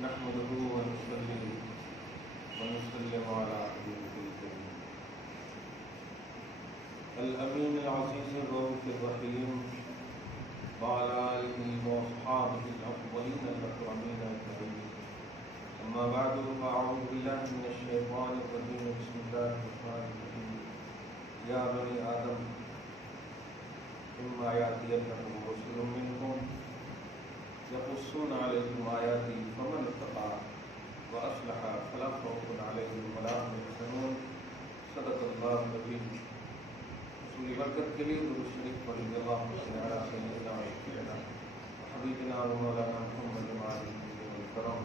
نحمده ونصلي ونسلم على حبيبه الكريم الأمين العزيز الرؤوف الرحيم وعلى آله وأصحابه الأفضلين الأكرمين الكريمين. أما بعد فأعوذ بالله من الشيطان الرجيم. بسم الله الرحمن الرحيم. يا بني آدم إما يأتينكم رسل منكم يقصون عليكم آياتي فمن اتقى وأصلح فلا خوف عليهم ولا هم يحزنون. صدق الله العظيم. رسول برکت کے لیے درود شریف پڑھیں گے. اللهم صل على سيدنا وشفيعنا وحبيبنا ومولانا محمد وعلى آله الكرام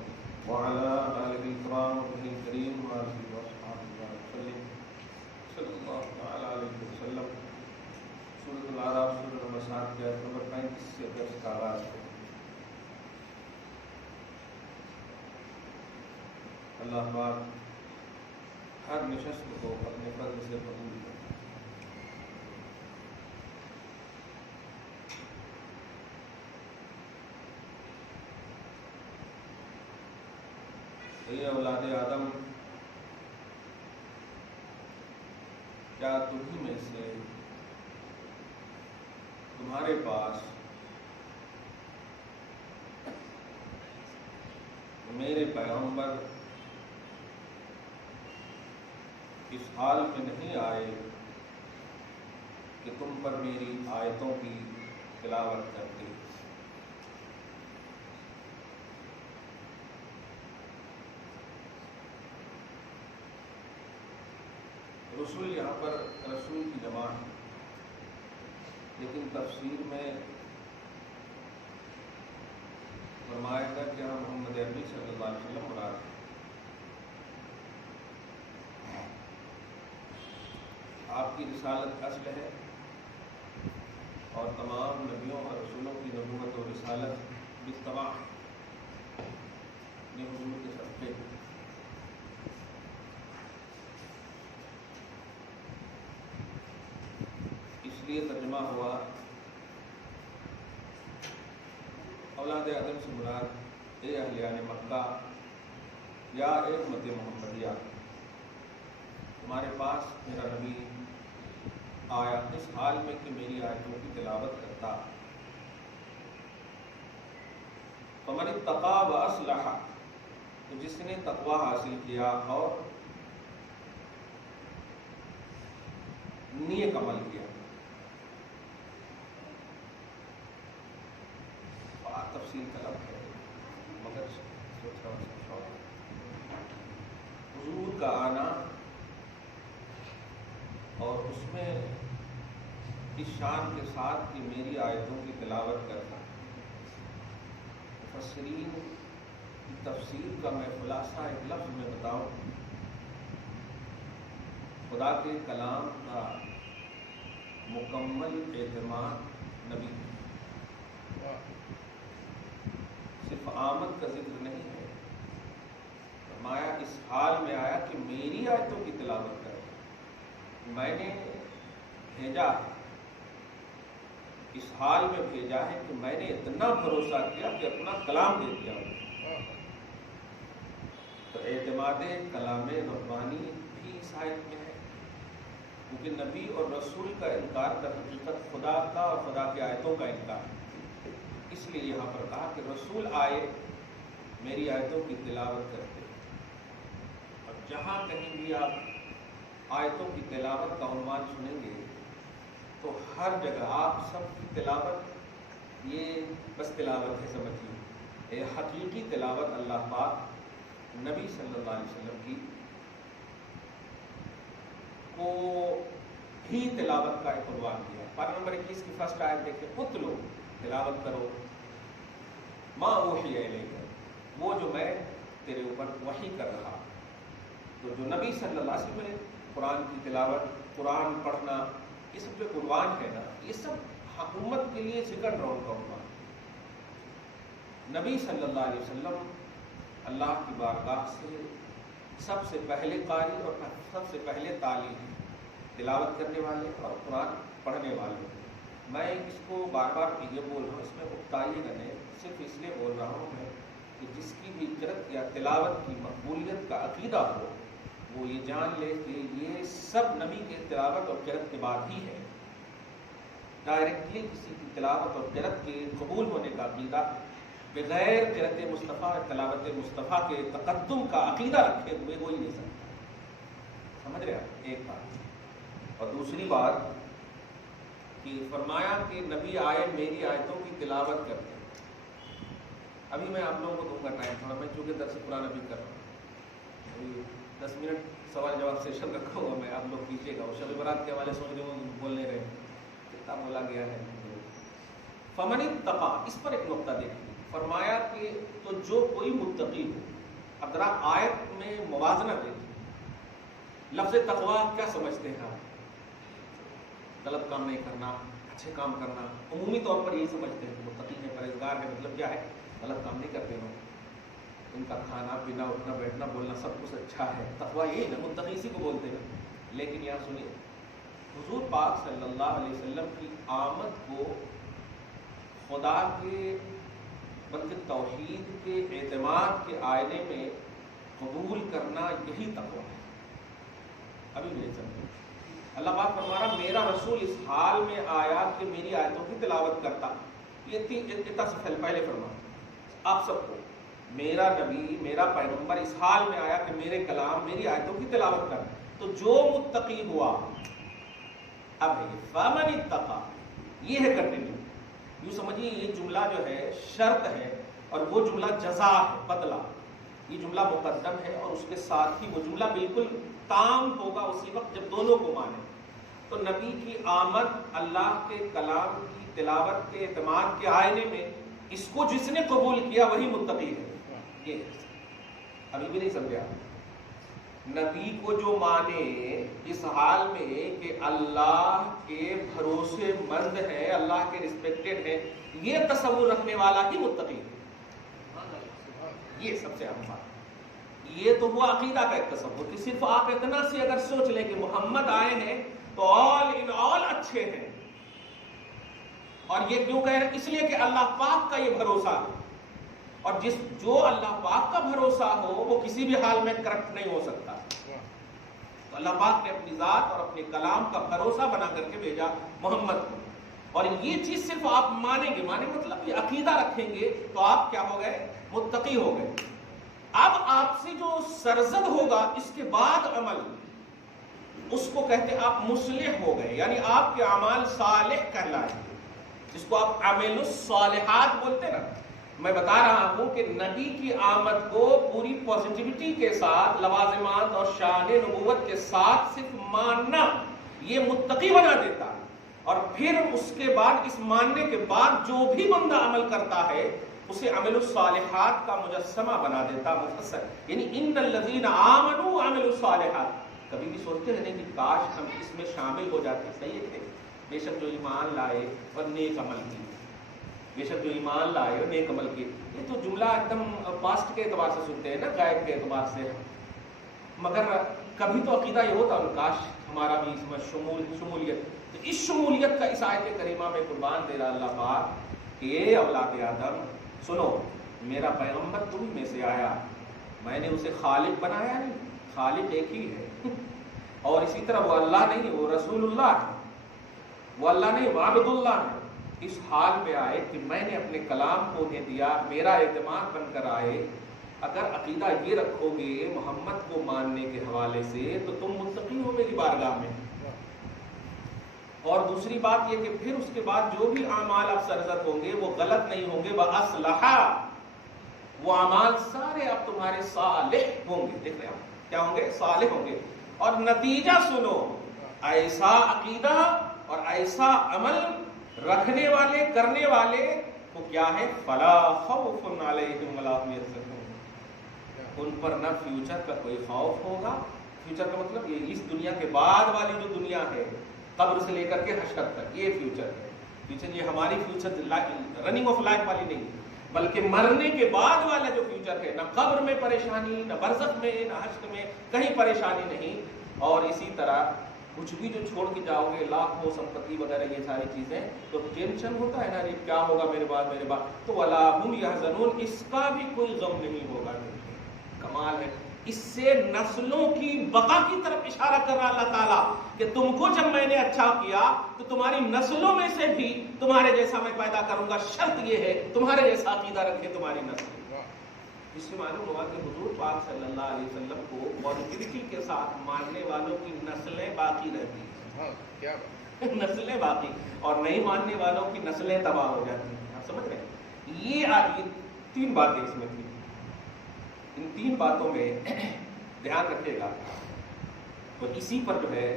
وعلى آله الكرام وصحبه الكريم وآله وصحبه وسلم صلی اللہ تعالی علیہ وسلم. سورۃ الاعراف سورۃ نمبر 7 کے آیت نمبر 35 سے درس کا آغاز ہے. اللہ پاک ہر نشست کو اپنے فضل سے قبول کرے. اے اولاد آدم، کیا تمہیں میں سے تمہارے پاس میرے پیغمبر اس حال میں نہیں آئے کہ تم پر میری آیتوں کی تلاوت کرتے؟ رسول یہاں پر رسول کی جمع ہے، لیکن تفسیر میں فرمایا گیا کہ یہاں محمد عربی صلی اللہ علیہ وسلم مراد ہے. آپ کی رسالت اصل ہے اور تمام نبیوں اور رسولوں کی نبوت و رسالت بالتبع ہے. یہ حضور کے صدقے ہیں. اس لیے ترجمہ ہوا اولاد آدم سے مراد اے اہلیان مکہ یا اے امت محمدیہ، تمہارے پاس میرا نبی آیا اس حال میں کہ میری آیتوں کی تلاوت کرتا. فمن اتقى واصلح، تو جس نے تقوی حاصل کیا اور نیک عمل کیا. تفصیل طلب ہے مگر حضور کا آنا اور اس میں اس شان کے ساتھ کہ میری آیتوں کی تلاوت کرنا. مفسرین کی تفسیر کا میں خلاصہ ایک لفظ میں بتاؤں. خدا کے کلام کا مکمل اعتماد نبی، صرف آمد کا ذکر نہیں ہے. فرمایا اس حال میں آیا کہ میری آیتوں کی تلاوت کرے. میں نے بھیجا ہے، اس حال میں بھیجا ہے کہ میں نے اتنا بھروسہ کیا کہ اپنا کلام دے دیا. تو اعتماد کلام ربانی بھی اس آیت میں ہے، کیونکہ نبی اور رسول کا انکار در حقیقت خدا کا اور خدا کی آیتوں کا انکار ہے. اس لیے یہاں پر کہا کہ رسول آئے میری آیتوں کی تلاوت کرتے. اور جہاں کہیں بھی آپ آیتوں کی تلاوت کا عنوان سنیں گے تو ہر جگہ آپ سب کی تلاوت یہ بس تلاوت ہے سمجھیے. حقیقی تلاوت اللہ پاک نبی صلی اللہ علیہ وسلم کی کو ہی تلاوت کا ایک عنوان دیا. پارہ نمبر 21 کی فرسٹ آیت دیکھیں، اتلو، تلاوت کرو، ما اوحی الیک، وہ جو میں تیرے اوپر وحی کر رہا. تو جو نبی صلی اللہ علیہ وسلم نے قرآن کی تلاوت، قرآن پڑھنا، یہ سب جو عنوان ہے نا، یہ سب حکومت کے لیے سیکنڈ راؤنڈ کا عنوان. نبی صلی اللہ علیہ وسلم اللہ کی بارگاہ سے سب سے پہلے قاری اور سب سے پہلے تعلیم، تلاوت کرنے والے اور قرآن پڑھنے والے. میں اس کو بار بار یہ بول رہا ہوں، اس میں اکتائیے گا نہیں، صرف اس لیے بول رہا ہوں میں کہ جس کی بھی ہجرت یا تلاوت کی مقبولیت کا عقیدہ ہو وہ یہ جان لے کہ یہ سب نبی کے تلاوت اور قرأت کے بعد ہی ہے. ڈائریکٹلی کسی کی تلاوت اور قرأت کے قبول ہونے کا عقیدہ بغیر قرأت مصطفیٰ تلاوت مصطفیٰ کے تقدم کا عقیدہ رکھے ہوئے وہ ہی نہیں سکتا. سمجھ رہے آپ؟ ایک بات. اور دوسری بات کہ فرمایا کہ نبی آئے میری آیتوں کی تلاوت کرتے. ابھی میں آپ لوگوں کو دوں گا ٹائم تھوڑا، میں چونکہ درس قرآن ابھی کر رہا ہوں، ابھی 10 منٹ سوال جواب سیشن رکھا ہوا میں، آپ لوگ کیجیے گا. اور شب برات کے حوالے سوچ رہے ہوں بول نہیں رہے کتنا بولا گیا ہے. فمن اتقى، اس پر ایک نقطہ دیکھیں. فرمایا کہ تو جو کوئی متقی ہو. اب ذرا آیت میں موازنہ دیکھیں. لفظ تقوی کیا سمجھتے ہیں آپ؟ غلط کام نہیں کرنا، اچھے کام کرنا. عمومی طور پر یہی سمجھتے ہیں متقی ہیں، پرہیزگار ہیں. مطلب کیا ہے؟ غلط کام نہیں کرتے ہوں، ان کا کھانا پینا اٹھنا بیٹھنا بولنا سب کچھ اچھا ہے. تقوی یہی نا، متقی اسی کو بولتے ہیں. لیکن یہاں سنیے، حضور پاک صلی اللہ علیہ وسلم کی آمد کو خدا کے بلکہ توحید کے اعتماد کے آئینے میں قبول کرنا یہی تقوی ہے. ابھی میرے سمجھے اللہ پاک فرما رہا میرا رسول اس حال میں آیا کہ میری آیتوں کی تلاوت کرتا. یہ اتنا سے پہلے فرما آپ سب کو، میرا نبی میرا پیغمبر اس حال میں آیا کہ میرے کلام میری آیتوں کی تلاوت کرتا. تو جو متقی ہوا، اب ہے فمن اتقى، یہ ہے کنٹینیو. یوں سمجھیے یہ جملہ جو ہے شرط ہے اور وہ جملہ جزا ہے، بدلہ. یہ جملہ مقدم ہے اور اس کے ساتھ ہی وہ جملہ بالکل تام ہوگا اسی وقت جب دونوں کو مانے. تو نبی کی آمد اللہ کے کلام کی تلاوت کے اعتماد کے آئینے میں اس کو جس نے قبول کیا وہی متقی ہے. یہ ابھی بھی نہیں سمجھا. نبی کو جو مانے اس حال میں کہ اللہ کے بھروسے مند ہے، اللہ کے ریسپیکٹڈ ہے، یہ تصور رکھنے والا ہی متقی ہے. یہ سب سے اہم بات. یہ تو ہوا عقیدہ کا ایک تصور کہ صرف آپ اتنا سی اگر سوچ لیں کہ محمد آئے ہیں تو آل ان آل اچھے ہیں. اور یہ کیوں کہہ رہے ہیں؟ اس لیے کہ اللہ پاک کا یہ بھروسہ ہے. اور جو اللہ پاک کا بھروسہ ہو وہ کسی بھی حال میں کرپٹ نہیں ہو سکتا. تو اللہ پاک نے اپنی ذات اور اپنے کلام کا بھروسہ بنا کر کے بھیجا محمد کو. اور یہ چیز صرف آپ مانیں گے، مانے مطلب یہ عقیدہ رکھیں گے تو آپ کیا ہو گئے؟ متقی ہو گئے. اب آپ سے جو سرزد ہوگا اس کے بعد عمل، اس کو کہتے ہیں آپ مصلح ہو گئے، یعنی آپ کے اعمال صالح کہلائیں گے، جس کو آپ عمل الصالحات بولتے ہیں نا. میں بتا رہا ہوں کہ نبی کی آمد کو پوری پوزیٹیوٹی کے ساتھ، لوازمات اور شان نبوت کے ساتھ صرف ماننا یہ متقی بنا دیتا ہے. اور پھر اس کے بعد، اس ماننے کے بعد جو بھی بندہ عمل کرتا ہے اسے عمل الصالحات کا مجسمہ بنا دیتا. مفسر یعنی ان الذین آمنوا وعملوا الصالحات. کبھی بھی سوچتے ہیں کہ کاش ہم اس میں شامل ہو جاتے. صحیح تھے بے شک جو ایمان لائے اور نیک عمل کی، بے شک جو ایمان لائے اور نیک عمل کی. یہ تو جملہ ایک دم پاسٹ کے اعتبار سے سنتے ہیں نا، غائب کے اعتبار سے. مگر کبھی تو عقیدہ یہ ہوتا ہے کاش ہمارا بھی اس میں شمولیت. تو اس شمولیت کا اس آیت کریمہ میں قربان دے رہا اللہ پاک کہ اے اولاد آدم سنو، میرا پیغمبر تم میں سے آیا، میں نے اسے خالق بنایا نہیں، خالق ایک ہی ہے. اور اسی طرح وہ اللہ نہیں، وہ رسول اللہ ہے. وہ اللہ نہیں، وہ عبد اللہ ہے. اس حال میں آئے کہ میں نے اپنے کلام کو انہیں دیا، میرا اعتماد بن کر آئے. اگر عقیدہ یہ رکھو گے محمد کو ماننے کے حوالے سے تو تم متقی ہو میری بارگاہ میں. اور دوسری بات یہ کہ پھر اس کے بعد جو بھی اعمال آپ سرزد ہوں گے وہ غلط نہیں ہوں گے. وَأَصْلَحَا، وہ اعمال سارے اب تمہارے صالح ہوں گے. دیکھ رہے ہیں آپ کیا ہوں گے؟ صالح ہوں گے. اور نتیجہ سنو، ایسا عقیدہ اور ایسا عمل رکھنے والے کرنے والے کو کیا ہے؟ فلا خوف علیہم ولا هم يحزنون. ان پر نہ فیوچر کا کوئی خوف ہوگا. فیوچر کا مطلب یہ اس دنیا کے بعد والی جو دنیا ہے، قبر سے لے کر کے حشر تک، یہ فیوچر ہے. فیوچر یہ ہماری فیوچر رننگ آف لائف والی نہیں، بلکہ مرنے کے بعد والا جو فیوچر ہے، نہ قبر میں پریشانی، نہ برزخ میں، نہ حشر میں کہیں پریشانی نہیں. اور اسی طرح کچھ بھی جو چھوڑ کے جاؤ گے، لاکھوں سمپتی وغیرہ یہ ساری چیزیں، تو ٹینشن ہوتا ہے نا، یہ کیا ہوگا میرے بعد. تو ولا هم يحزنون، اس کا بھی کوئی غم نہیں ہوگا. کمال ہے. اس سے نسلوں کی بقا کی طرف اشارہ کر رہا اللہ تعالیٰ کہ تم کو جب میں نے اچھا کیا تو تمہاری نسلوں میں سے بھی تمہارے جیسا میں پیدا کروں گا. شرط یہ ہے تمہارے جیسا عقیدہ رکھے تمہاری نسل. اس سے معلوم ہوا کہ حضور پاک صلی اللہ علیہ وسلم کو موجودگی کے ساتھ ماننے والوں کی نسلیں باقی رہتی ہیں. نسلیں باقی اور نہیں ماننے والوں کی نسلیں تباہ ہو جاتی ہیں. آپ سمجھ رہے ہیں؟ یہ 3 باتیں اس میں تھی. ان 3 باتوں میں دھیان رکھیے گا. تو اسی پر جو ہے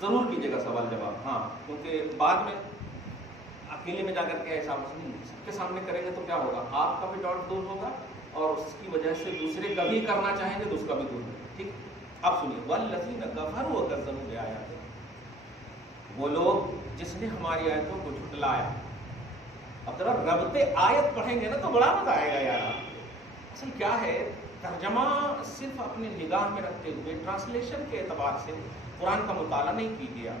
ضرور کیجیے گا سوال جواب. ہاں کیونکہ بعد میں اکیلے میں جا کر کے ایسا نہیں، سب کے سامنے کریں گے تو کیا ہوگا، آپ کا بھی ڈاؤٹ دور ہوگا اور اس کی وجہ سے دوسرے کبھی کرنا چاہیں گے تو اس کا بھی دور ہوگا. ٹھیک. اب سنیے، والذین کفروا وکذبوا بآیاتنا، وہ لوگ جس نے ہماری آیتوں کو جھٹلایا. اب ذرا ربط آیت پڑھیں گے نا تو بڑا مزہ آئے گا یار. اصل کیا ہے، ترجمہ صرف اپنے نگاہ میں رکھتے ہوئے ٹرانسلیشن کے اعتبار سے قرآن کا مطالعہ نہیں کی گیا.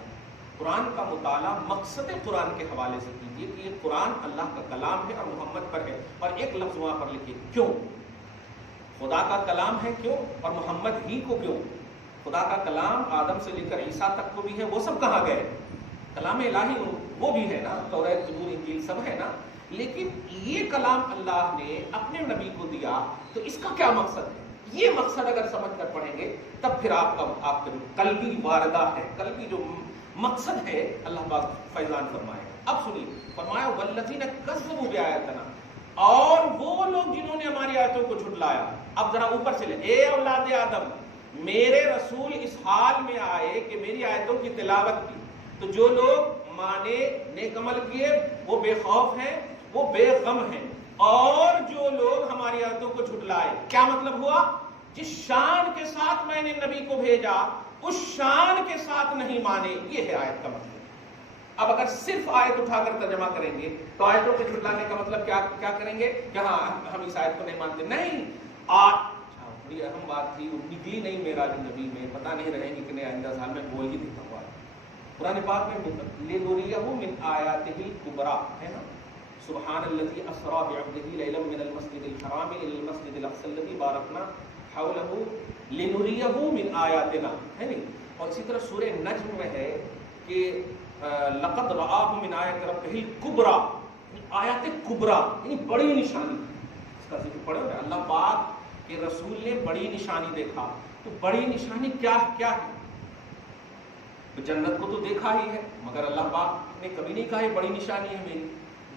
قرآن کا مطالعہ مقصد قرآن کے حوالے سے کیجیے کہ یہ قرآن اللہ کا کلام ہے اور محمد پر ہے. اور ایک لفظ وہاں پر لکھیے، کیوں خدا کا کلام ہے، کیوں، اور محمد ہی کو کیوں. خدا کا کلام آدم سے لے کر عیسیٰ تک کو بھی ہے، وہ سب کہاں گئے؟ کلام الہی وہ بھی ہے نا، توریت زبور انجیل سب ہے نا. لیکن یہ کلام اللہ نے اپنے نبی کو دیا تو اس کا کیا مقصد ہے؟ یہ مقصد اگر سمجھ کر پڑھیں گے تب پھر آپ کا قلبی واردہ ہے، قلبی جو مقصد ہے اللہ پاک فیضان فرمائے. اب سنیے، فرمایا والذین کذبوا بآیاتنا، اور وہ لوگ جنہوں نے ہماری آیتوں کو جھٹلایا. اب ذرا اوپر سے لے، اے اولاد آدم، میرے رسول اس حال میں آئے کہ میری آیتوں کی تلاوت کی تو جو لوگ مانے، نیک عمل کیے، وہ بے خوف ہیں، وہ بے غم ہیں. اور جو لوگ ہماری آیتوں کو جھٹلائے، کیا مطلب ہوا؟ جس شان کے ساتھ میں نے نبی کو بھیجا اس شان کے ساتھ نہیں مانے. یہ ہے آیت کا مطلب. اب اگر صرف آیت اٹھا کر ترجمہ کریں گے تو آیتوں کے جھٹلانے کا مطلب کیا کریں گے کہ ہاں ہم اس آیت کو نہیں مانتے. نہیں، بڑی اہم بات تھی، وہ نکلی نہیں معراج نبی میں، پتہ نہیں رہے گی کہ نہیں، آئندہ سال میں بول ہی دیتا ہوا. قرآن پاک میں لِنُرِيَهُ مِنْ آیَاتِهِ الْكُبْرَى ہے نا. سبحان الذی اسری بعبدہ لیلا من المسجد الحرام الی المسجد الاقصی الذی بارکنا حولہ لِنُرِيَهُ مِنْ آیاتنا ہے نہیں. اور اسی طرح سورہ نجم میں ہے کہ لقد رآہ من آیات ربہ الکبریٰ، آیات کبریٰ یعنی بڑی نشانی. اس کا ذکر پڑھو نا، اللہ پاک کے رسول نے بڑی نشانی دیکھا. تو بڑی نشانی کیا ہے؟ جنت کو تو دیکھا ہی ہے، مگر اللہ پاک نے کبھی نہیں کہا یہ بڑی نشانی ہے میری.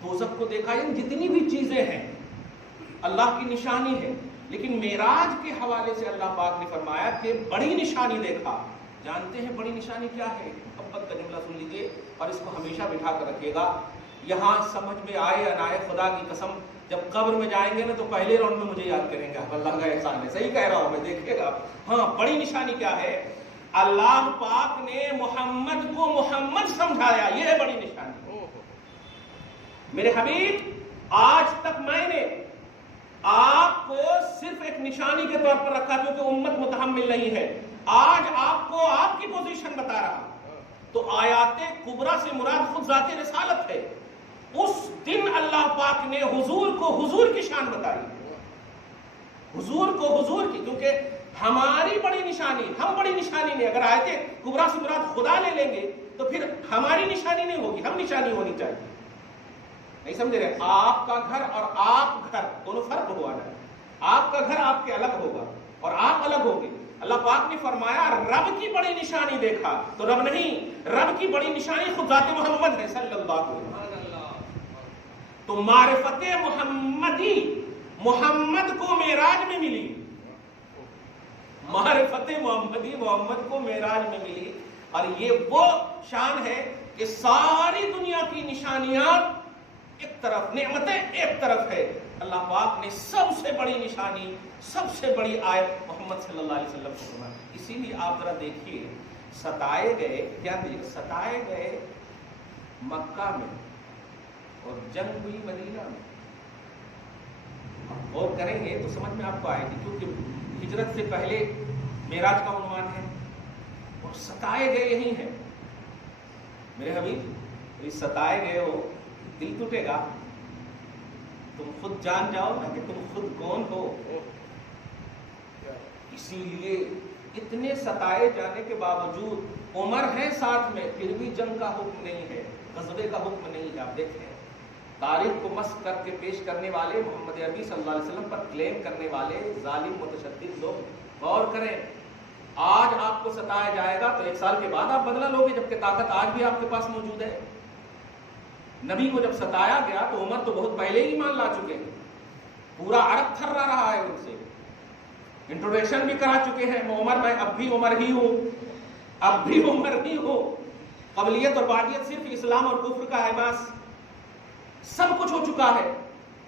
دوزخ کو دیکھا ہے، جتنی بھی چیزیں ہیں اللہ کی نشانی ہے. لیکن معراج کے حوالے سے اللہ پاک نے فرمایا کہ بڑی نشانی دیکھا. جانتے ہیں بڑی نشانی کیا ہے؟ محبت کا جملہ سن لیجئے اور اس کو ہمیشہ بٹھا کر رکھیے گا. یہاں سمجھ میں آئے یا نہ آئے، خدا کی قسم جب قبر میں جائیں گے نا تو پہلے راؤنڈ میں مجھے یاد کریں گے. اللہ کا احسان ہے، صحیح کہہ رہا ہوں میں، دیکھیے گا. ہاں، بڑی نشانی کیا ہے؟ اللہ پاک نے محمد کو محمد سمجھایا، یہ ہے بڑی نشانی. میرے حبیب، آج تک میں نے آپ کو صرف ایک نشانی کے طور پر رکھا کیونکہ امت متحمل نہیں ہے. آج آپ کو آپ کی پوزیشن بتا رہا. تو آیات کبریٰ سے مراد خود ذات رسالت ہے. اس دن اللہ پاک نے حضور کو حضور کی شان بتائی، حضور کو حضور کی، کیونکہ ہماری بڑی نشانی، ہم بڑی نشانی نہیں. اگر آیت کبریٰ سے مراد خدا لے لیں گے تو پھر ہماری نشانی نہیں ہوگی، ہم نشانی ہونی چاہیے. نہیں سمجھ رہے؟ آپ کا گھر اور آپ گھر دونوں فرق ہوا نا. آپ کا گھر آپ کے الگ ہوگا اور آپ الگ ہوگے. اللہ پاک نے فرمایا رب کی بڑی نشانی دیکھا، تو رب نہیں، رب کی بڑی نشانی خود ذات محمد ہے صلی اللہ علیہ وسلم. تو معرفت محمدی محمد کو معراج میں ملی، معرفت محمدی محمد کو معراج میں ملی. اور یہ وہ شان ہے کہ ساری دنیا کی نشانیاں ایک طرف، نعمتیں ایک طرف ہے. اللہ پاک نے سب سے بڑی نشانی، سب سے بڑی آیت محمد صلی اللہ علیہ وسلم کو فرمایا. اسی لیے آپ ذرا دیکھیے، ستائے گئے، کیا دیکھیے، ستائے گئے مکہ میں اور جنگ ہوئی مدینہ میں. اور کریں گے تو سمجھ میں آپ کو آئے گی، کیونکہ ہجرت سے پہلے معراج کا عنوان ہے اور ستائے گئے یہی ہیں. میرے حبیب، ستائے گئے ہو، دل ٹوٹے گا. تم خود جان جاؤ نا کہ تم خود کون ہو. اسی لیے اتنے ستائے جانے کے باوجود عمر ہے ساتھ میں، پھر بھی جنگ کا حکم نہیں ہے، غزوے کا حکم نہیں ہے۔ آپ دیکھیں تاریخ کو مسخ کر کے پیش کرنے والے، محمد عربی صلی اللہ علیہ وسلم پر کلیم کرنے والے ظالم متشدد لوگ غور کریں، آج آپ کو ستایا جائے گا تو 1 سال کے بعد آپ بدلہ لوگے، جبکہ طاقت آج بھی آپ کے پاس موجود ہے۔ نبی کو جب ستایا گیا تو عمر تو بہت پہلے ہی ایمان لا چکے ہیں، پورا عرب تھرا رہا ہے ان سے، انٹروڈکشن بھی کرا چکے ہیں، عمر میں اب بھی عمر ہی ہوں، اب بھی عمر ہی ہوں، قبلیت اور بعدیت صرف اسلام اور کفر کا ہے، بس سب کچھ ہو چکا ہے،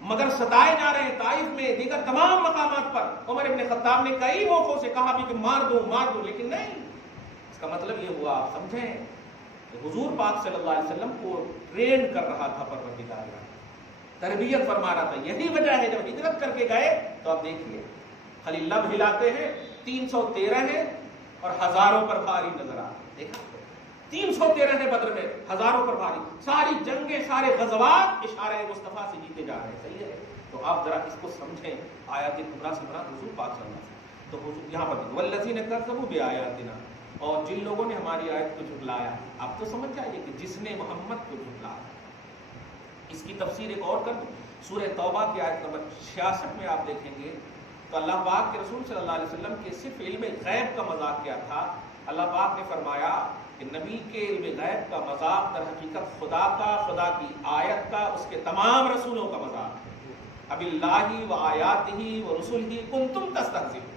مگر ستائے جا رہے ہیں۔ طائف میں، دیگر تمام مقامات پر عمر ابن خطاب نے کئی موقعوں سے کہا بھی کہ مار دو، لیکن نہیں۔ اس کا مطلب یہ ہوا، آپ سمجھیں، کہ حضور پاک صلی اللہ علیہ وسلم کو ٹرین کر رہا تھا پروردگار، تربیت فرما رہا تھا۔ یہی وجہ ہے جب ہجرت کر کے گئے تو آپ دیکھیے خالی لب ہلاتے ہیں، 313 ہیں اور ہزاروں پر بھاری نظر آ رہے، دیکھا 313 ہے بدر میں، ہزاروں پر بھاری، ساری جنگیں، سارے غزوات اشارہ مصطفیٰ سے جیتے جا رہے ہیں، صحیح ہے؟ تو آپ ذرا اس کو سمجھیں، آیات کبریٰ سے مراد حضور پاک صلی اللہ علیہ وسلم۔ تو حضور یہاں پر والذین کذبوا بآیاتنا، اور جن لوگوں نے ہماری آیت کو جھٹلایا، آپ تو سمجھ جائیے کہ جس نے محمد کو جھٹلایا۔ اس کی تفسیر ایک اور کر دوں، سورہ توبہ کی آیت نمبر 66 میں آپ دیکھیں گے تو اللہ پاک کے رسول صلی اللہ علیہ وسلم کے صرف علم غیب کا مذاق کیا تھا۔ اللہ پاک نے فرمایا کہ نبی کے علم غیب کا مذاق در حقیقت خدا کا، خدا کی آیت کا، اس کے تمام رسولوں کا مذاق ہے۔ اب اللہ و آیاتہ و رسلہ کنتم تستہزئون،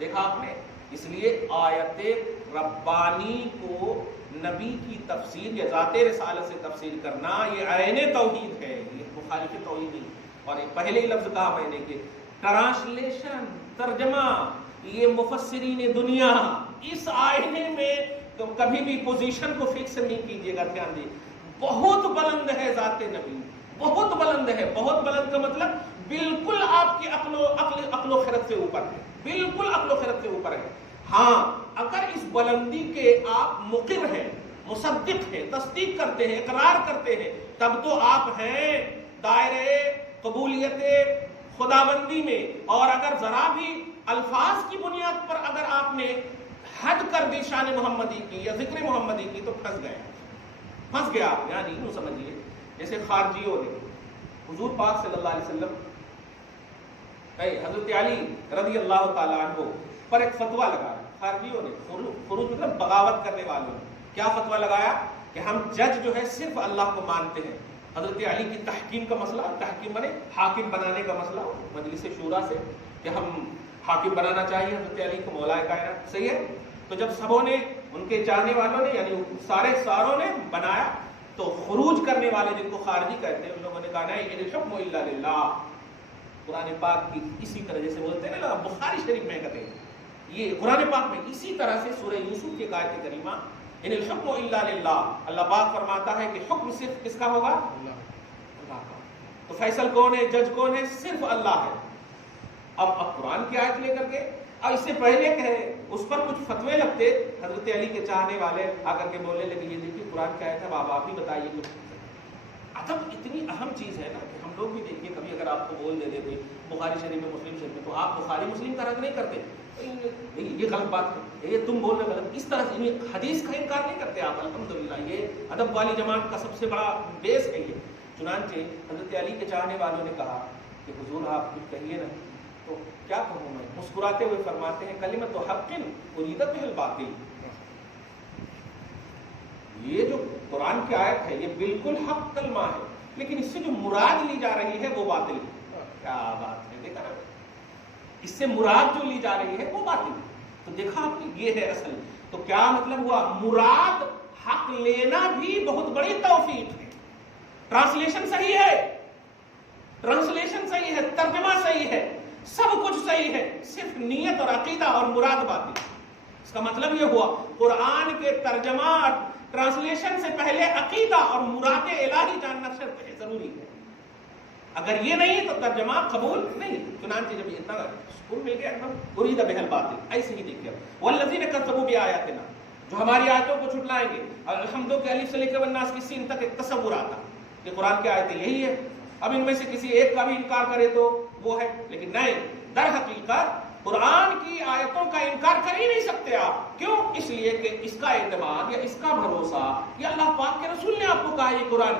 دیکھا آپ نے؟ اس لیے آیت ربانی کو نبی کی تفسیر یا ذات رسالت سے تفسیر کرنا یہ عین توحید ہے، یہ مخالف توحید نہیں۔ اور پہلے ہی لفظ کہا میں نے کہ ٹرانسلیشن، ترجمہ، یہ مفسرین دنیا اس آئینے میں تو کبھی بھی پوزیشن کو فکس نہیں کیجیے گا، دھیان دیجیے، بہت بلند ہے ذات نبی، بہت بلند ہے۔ بہت بلند کا مطلب بالکل آپ کی عقل و خرد سے اوپر ہے، بالکل عقل و خرد سے اوپر ہے۔ ہاں اگر اس بلندی کے آپ مقر ہیں، مصدق ہیں، تصدیق کرتے ہیں، اقرار کرتے ہیں، تب تو آپ ہیں دائرے قبولیت خداوندی میں۔ اور اگر ذرا بھی الفاظ کی بنیاد پر اگر آپ نے حد کر دی شان محمدی کی یا ذکر محمدی کی تو پھنس گیا آپ، یعنی یوں سمجھیے جیسے خارجیوں نے حضور پاک صلی اللہ علیہ وسلم حضرت علی رضی اللہ تعالیٰ عنہ پر ایک فتویٰ لگایا، خارجیوں نے، خروج مطلب بغاوت کرنے والوں نے کیا فتویٰ لگایا کہ ہم جج جو ہے صرف اللہ کو مانتے ہیں۔ حضرت علی کی تحکیم کا مسئلہ، تحکیم بنے حاکم بنانے کا مسئلہ مجلس شورا سے کہ ہم حاکم بنانا چاہیے حضرت علی کو مولا کائنات، صحیح ہے؟ تو جب سبوں نے، ان کے چاہنے والوں نے، یعنی ساروں نے بنایا، تو خروج کرنے والے جن کو خارجی کہتے ہیں ان لوگوں نے کہا نہیں، ان الحکم الا للہ۔ قرآن پاک کی اسی طرح جیسے بولتے ہیں نا بخاری شریف میں کہتے ہیں، یہ قرآن پاک میں اسی طرح سے سورہ یوسف کی آیت کریمہ ان الحکم الا للہ، اللہ پاک فرماتا ہے کہ حکم صرف کس کا ہوگا؟ اللہ کا۔ تو فیصل کون ہے، جج کون ہے؟ صرف اللہ ہے۔ اب قرآن کی آیت لے کر کے، اور اس سے پہلے کہ اس پر کچھ فتوے لگتے، حضرت علی کے چاہنے والے آ کر کے بولنے لگے یہ دیکھیے قرآن کی آیت ہے، آپ ہی بتائیے کچھ۔ ادب اتنی اہم چیز ہے نا کہ ہم لوگ بھی دیکھیے کبھی اگر آپ کو بول دے دے بخاری شریف میں، مسلم شریف میں، تو آپ بخاری مسلم کا رد نہیں کرتے، یہ غلط بات ہے، یہ تم بول رہے غلط، اس طرح سے حدیث کا انکار نہیں کرتے آپ۔ الحمدللہ یہ ادب والی جماعت کا سب سے بڑا بیس ہے یہ۔ چنانچہ حضرت علی کے چاہنے والوں نے کہا کہ حضور آپ کچھ کہیے نا، تو کیا کہوں میں؟ مسکراتے ہوئے فرماتے ہیں کلمۃ حق ارید بہ الباطل، یہ جو قرآن کی آیت ہے یہ بالکل حق کلمہ ہے، لیکن اس سے جو مراد لی جا رہی ہے وہ باطل ہے۔ کیا بات ہے، دیکھا نا، اس سے مراد جو لی جا رہی ہے وہ باطل ہے۔ تو دیکھا آپ نے، یہ ہے اصل۔ تو کیا مطلب ہوا؟ مراد حق لینا بھی بہت بڑی توفیق ہے۔ ٹرانسلیشن صحیح ہے، ٹرانسلیشن صحیح ہے، ترجمہ صحیح ہے، سب کچھ صحیح ہے، صرف نیت اور عقیدہ اور مراد باطل۔ اس کا مطلب یہ ہوا قرآن کے ترجمہ ٹرانسلیشن سے پہلے عقیدہ اور مراد الہی جاننا شرط ہے، ضروری ہے۔ اگر یہ نہیں تو ترجمہ قبول نہیں۔ چنانچہ جب اتنا سکون مل گیا ایک ارید بہ الباطل، ایسے ہی دیکھیے والذین کذبوا بآیاتنا، جو ہماری آیتوں کو جھٹلائیں گے۔ الحمد کے الف سے لے کر والناس کی سین تک ایک تصور آتا کہ قرآن کی آیتیں یہی ہے، اب ان میں سے کسی ایک کا بھی انکار کرے تو وہ ہے، لیکن نہیں، در حقیقت قرآن کی آیتوں کا انکار کر ہی نہیں سکتے آپ. کیوں؟ اس لیے کہ اس کا اعتماد یا اس کا بھروسہ یا اللہ پاک کے رسول نے آپ کو کہا یہ قرآن،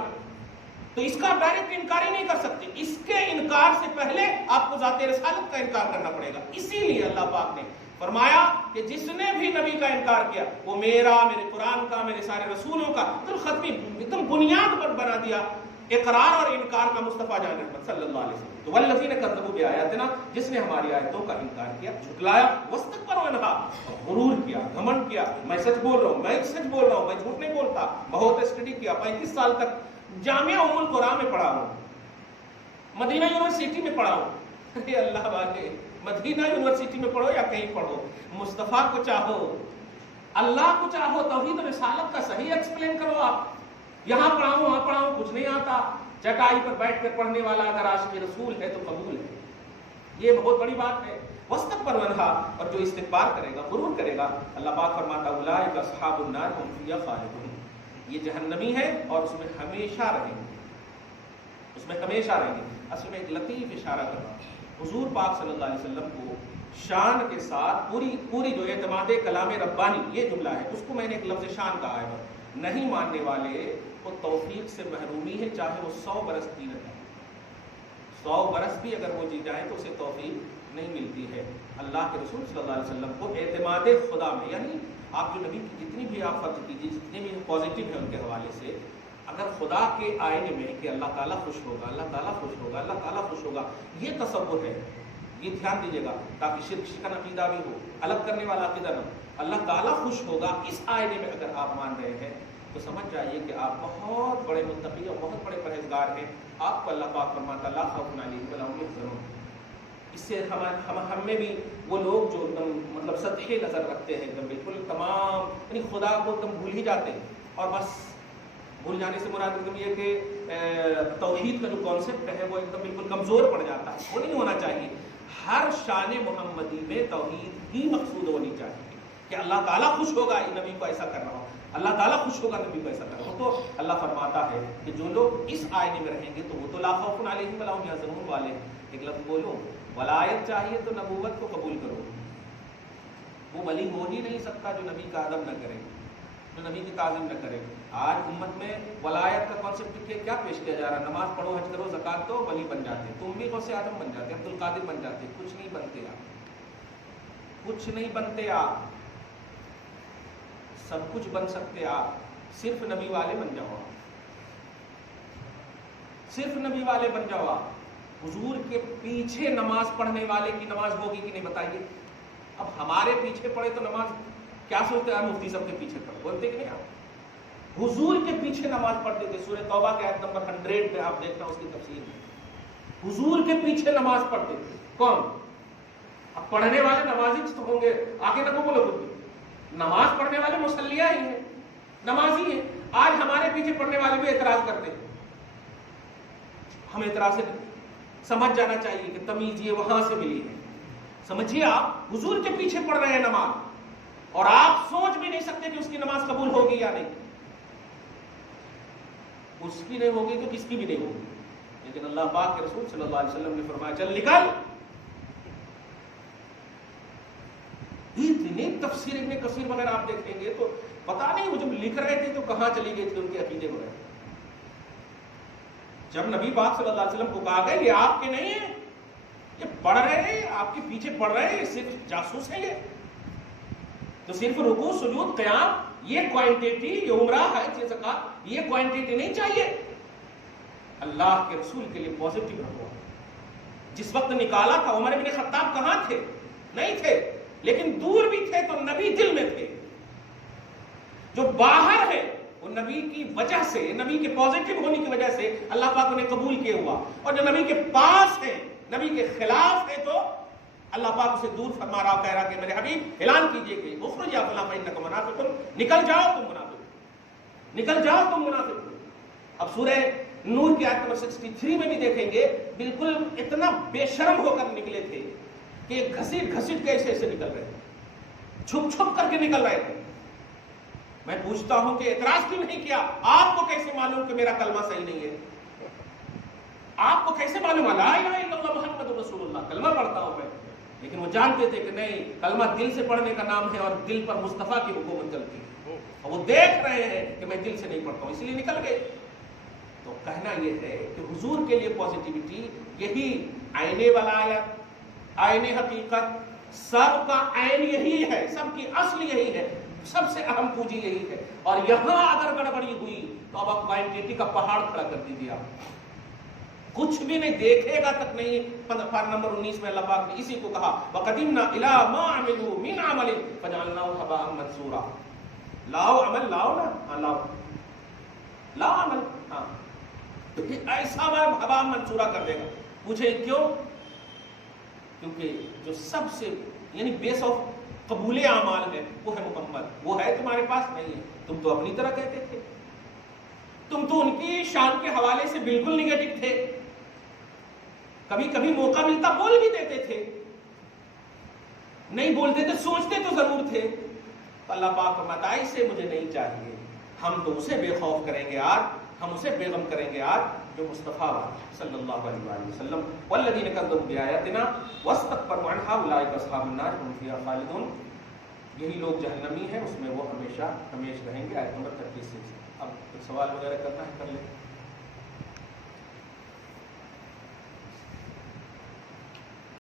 تو اس کا ڈائریکٹ انکار ہی نہیں کر سکتے. اس کے انکار سے پہلے آپ کو ذات رسالت کا انکار کرنا پڑے گا. اسی لیے اللہ پاک نے فرمایا کہ جس نے بھی نبی کا انکار کیا وہ میرا، میرے قرآن کا، میرے سارے رسولوں کا ختمی ایک دم بنیاد پر بنا دیا اقرار اور انکار کا مصطفیٰ جان رحمت صلی اللہ علیہ وسلم. تو والذین کذبوا بآیاتنا، جس نے ہماری آیتوں کا انکار کیا، جھٹلایا، واستکبروا عنہا، غرور کیا، گھمنڈ کیا، میں سچ بول رہا ہوں، میں سچ بول رہا ہوں، میں جھوٹ نہیں بولتا. بہت اسٹڈی کیا، 35 سال تک جامعہ ام القرآن میں پڑھا ہوں، مدینہ یونیورسٹی میں پڑھا ہوں. ارے اللہ والے، مدینہ یونیورسٹی میں پڑھو یا کہیں پڑھو، مصطفیٰ کو چاہو، اللہ کو چاہو، توحید و رسالت کا صحیح ایکسپلین کرو. آپ یہاں پڑھاؤں وہاں پڑھاؤں کچھ نہیں آتا. چٹائی پر بیٹھ کر پڑھنے والا اگر عاشق رسول ہے تو قبول ہے. یہ بہت بڑی بات ہے. واستکبروا عنہا، اور جو استکبار کرے گا، غرور کرے گا، اللہ پاک فرماتا اولئک اصحاب النار هم فیہا خالدون، یہ جہنمی ہے اور اس میں ہمیشہ رہیں گے، اس میں ہمیشہ رہیں گے. اصل میں ایک لطیف اشارہ کرنا، حضور پاک صلی اللہ علیہ وسلم کو شان کے ساتھ پوری جو اعتماد کلام ربانی یہ جملہ ہے، اس کو میں نے ایک لفظ شان کہا ہے. نہیں ماننے والے کو توفیق سے محرومی ہے، چاہے وہ 100 برس جی رہے، 100 برس بھی اگر وہ جی جائیں تو اسے توفیق نہیں ملتی ہے. اللہ کے رسول صلی اللہ علیہ وسلم کو اعتماد خدا میں، یعنی آپ جو نبی کی جتنی بھی آپ فرض کیجیے، جتنے بھی پازیٹیو ہیں ان کے حوالے سے، اگر خدا کے آئینے میں کہ اللہ تعالیٰ خوش ہوگا، اللہ تعالیٰ خوش ہوگا، اللہ تعالیٰ خوش ہوگا، یہ تصور ہے. یہ دھیان دیجیے گا تاکہ شرک شکن عقیدہ بھی ہو، الگ کرنے والا عقیدہ نہ ہو. اللہ تعالیٰ خوش ہوگا اس آئینے میں اگر آپ مان رہے ہیں تو سمجھ جائیے کہ آپ بہت بڑے متقی اور بہت بڑے پرہیزگار ہیں. آپ کو اللہ پاک فرماتا لا خوف علیہم ولا هم يحزنون. اس سے ہم میں بھی وہ لوگ جو ایک دم مطلب سطحی نظر رکھتے ہیں، ایک دم بالکل تمام، یعنی خدا کو ایک دم بھول ہی جاتے ہیں. اور بس بھول جانے سے مراد ایک دم یہ کہ توحید کا جو کانسیپٹ ہے وہ ایک دم بالکل کمزور پڑ جاتا ہے. وہ نہیں ہونا چاہیے. ہر شان محمدی میں توحید ہی مقصود ہونی چاہیے کہ اللہ تعالیٰ خوش ہوگا نبی کو ایسا کر رہا ہو، اللہ تعالیٰ خوش ہوگا نبی کو ایسا کر رہا ہو. تو اللہ فرماتا ہے کہ جو لوگ اس آئینے میں رہیں گے تو وہ تو لا خوف علیہم ولا هم يحزنون والے. ایک لفظ بولو، ولایت چاہیے تو نبوت کو قبول کرو. وہ ولی ہو ہی نہیں سکتا جو نبی کا ادب نہ کرے، جو نبی کی تعظیم نہ کرے. آج امت میں ولایت کا کانسیپٹ کیا پیش کیا جا رہا ہے؟ نماز پڑھو، حج کرو، زکات دو، ولی بن جاتے. تم بھی غوث اعظم بن جاتے، عبد القادر بن جاتے. کچھ نہیں بنتے آپ، کچھ نہیں بنتے آپ. سب کچھ بن سکتے آپ، صرف نبی والے بن جاؤ، صرف نبی والے بن جاؤ. آپ حضور کے پیچھے نماز پڑھنے والے کی نماز ہوگی کہ نہیں بتائیے؟ اب ہمارے پیچھے پڑھے تو نماز کیا سوچتے ہیں؟ مفتی صاحب کے پیچھے پڑھے، بولتے کہ نہیں؟ آپ حضور کے پیچھے نماز پڑھتے تھے. سورہ توبہ کے آیت نمبر 100 میں آپ دیکھنا اس کی تفسیر میں حضور کے پیچھے نماز پڑھتے تھے. کون؟ اب پڑھنے والے نمازی تو ہوں گے، آگے نہ بولو کچھ بھی. نماز پڑھنے والے مصلیہ ہی ہیں، نمازی ہیں. آج ہمارے پیچھے پڑھنے والے بھی اعتراض کرتے ہیں. ہم اعتراض سے سمجھ جانا چاہیے کہ تمیز یہ وہاں سے ملی ہے. سمجھیے آپ حضور کے پیچھے پڑھ رہے ہیں نماز، اور آپ سوچ بھی نہیں سکتے کہ اس کی نماز قبول ہوگی یا نہیں. اس کی نہیں ہوگی تو کس کی بھی نہیں ہوگی. لیکن اللہ پاک کے رسول صلی اللہ علیہ وسلم نے فرمایا چل نکل. اتنی تفسیر ابن کثیر وغیرہ آپ دیکھیں گے تو پتہ نہیں وہ جب لکھ رہے تھے تو کہاں چلی گئی تھی ان کے عقیدے وغیرہ. جب نبی پاک صلی اللہ علیہ وسلم کو کہا گیا یہ آپ کے نہیں ہیں، یہ پڑھ رہے ہیں، آپ کے پیچھے پڑھ رہے ہیں، صرف جاسوس ہیں یہ، تو صرف رکوع سجود قیام یہ کوانٹیٹی، یہ عمرہ حج یہ زکات یہ کوانٹیٹی نہیں چاہیے. اللہ کے رسول کے لیے پازیٹیو رہو. جس وقت نکالا تھا عمر بن خطاب کہاں تھے؟ نہیں تھے، لیکن دور بھی تھے تو نبی دل میں تھے. جو باہر ہے وہ نبی کی وجہ سے، نبی کے پازیٹیو ہونے کی وجہ سے اللہ پاک نے قبول کیا ہوا، اور جو نبی کے پاس ہے، نبی کے خلاف ہے، تو اللہ پاک اسے دور فرما رہا، کہہ رہا کہ میرے حبیب اعلان کیجئے کہ اخرج یا فلاں فإنکم منافق، نکل جاؤ تم منافق، نکل جاؤ تم منافق. اب سورہ نور کی آیت نمبر 63 میں بھی دیکھیں گے بالکل اتنا بے شرم ہو کر نکلے تھے کہ گھسیٹ گھسیٹ کے ایسے نکل رہے تھے، چھپ چھپ کر کے نکل رہے تھے. میں پوچھتا ہوں کہ اعتراض کیوں نہیں کیا؟ آپ کو کیسے معلوم کہ میرا کلمہ صحیح نہیں ہے؟ آپ کو کیسے معلوم؟ لا الہ الا اللہ محمد رسول اللہ کلمہ پڑھتا ہوں میں، لیکن وہ جانتے تھے کہ نہیں، کلمہ دل سے پڑھنے کا نام ہے اور دل پر مصطفیٰ کی حکومت چلتی ہے، اور وہ دیکھ رہے ہیں کہ میں دل سے نہیں پڑھتا ہوں، اس لیے نکل گئے۔ تو کہنا یہ ہے کہ حضور کے لیے پازیٹیوٹی یہی عین ولایت، عین حقیقت، سب کا عین یہی ہے، سب کی اصل یہی ہے، سب سے اہم پونجی یہی ہے۔ اور یہاں اگر گڑبڑی ہوئی تو اب آپ کوائنٹٹی کا پہاڑ کھڑا کر دیجیے، آپ کچھ بھی نہیں دیکھے گا تک نہیں۔ پارہ نمبر 19 میں اللہ پاک نے اسی کو کہا وَقَدِمْنَا إِلَىٰ مَا عَمِلُوا مِنْ عَمَلٍ فَجَعَلْنَاهُ هَبَاءً مَنْثُورًا۔ لاؤ عمل، لاؤ نا، ہاں لاؤ، لاؤ عمل، ہاں تو ایسا ہباء منصورا کر دے گا۔ پوچھے کیوں؟ کیونکہ جو سب سے یعنی بیس آف قبول اعمال ہے وہ ہے محمد، وہ ہے تمہارے پاس نہیں ہے۔ تم تو اپنی طرح کہتے تھے، تم تو ان کی شان کے حوالے سے بالکل نگیٹو تھے، کبھی کبھی موقع ملتا بول بھی دیتے تھے، نہیں بولتے تھے سوچتے تو ضرور تھے۔ تو اللہ پاک فرماتا ہے اسے مجھے نہیں چاہیے، ہم تو اسے بے خوف کریں گے آج، ہم اسے بے غم کریں گے آج جو مصطفیٰ صلی اللہ علیہ وآلہ وسلم۔ والذین کذبوا بآیاتنا واستکبروا عنہا اولئک اصحاب النار هم فیہا خالدون۔ یہی لوگ جہنمی ہیں، اس میں وہ ہمیشہ ہمیش رہیں گے۔ آیت نمبر 36 سے اب سوال وغیرہ کرنا ہے کر لیں۔